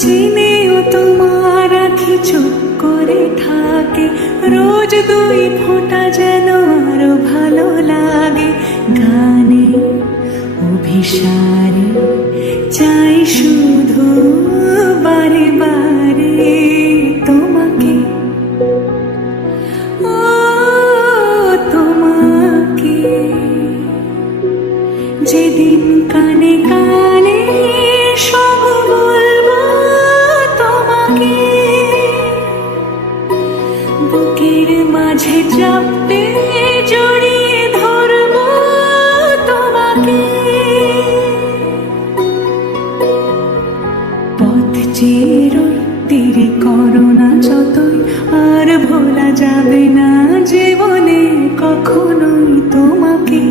জেনেও তোমার আখি চুপ করে থাকে, রোজ দুই ফোঁটা যেন আরো ভালো লাগে। গানে অভিসারে চাই শুধু বারে বারে তোমাকে, ও তোমাকে। যেদিন কানে কানে সব বলবো তোমাকে, বুকের মাঝে চাপতে জড়িয়ে ধরবো তোমাকে। পথ চেয়ে রই, দেরি করো না যতই, আর ভোলা যাবে না জীবনে কখনোই তোমাকে।